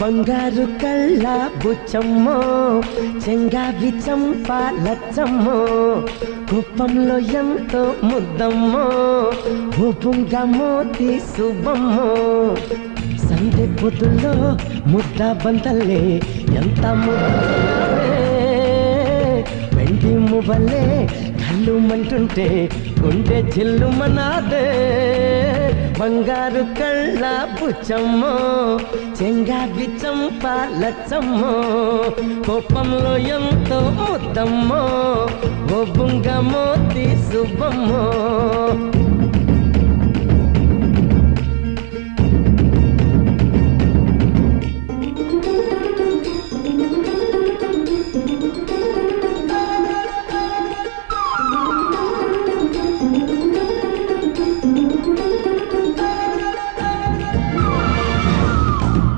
బంగారు కళ్ళ బుచ్చమ్మో చెంగావి చంపాలచ్చమ్మో కుప్పంలో ఎంతో ముద్దమ్మో ఊపుంగా మోతి శుభమ్మో సందె పొద్దుల్లో ముద్ద బంతల్లే ఎంత ముద్దే వెండి మువ్వలే కళ్ళు మంటుంటే గుండె చిల్లు మనాదే బంగారు కళ్ళ బుచ్చమ్మో చెంగావి చంపాలచ్చమ్మో కోపంలో ఎంతో ముద్దమ్మో ఓ బుంగ మోతి శుభమ్మో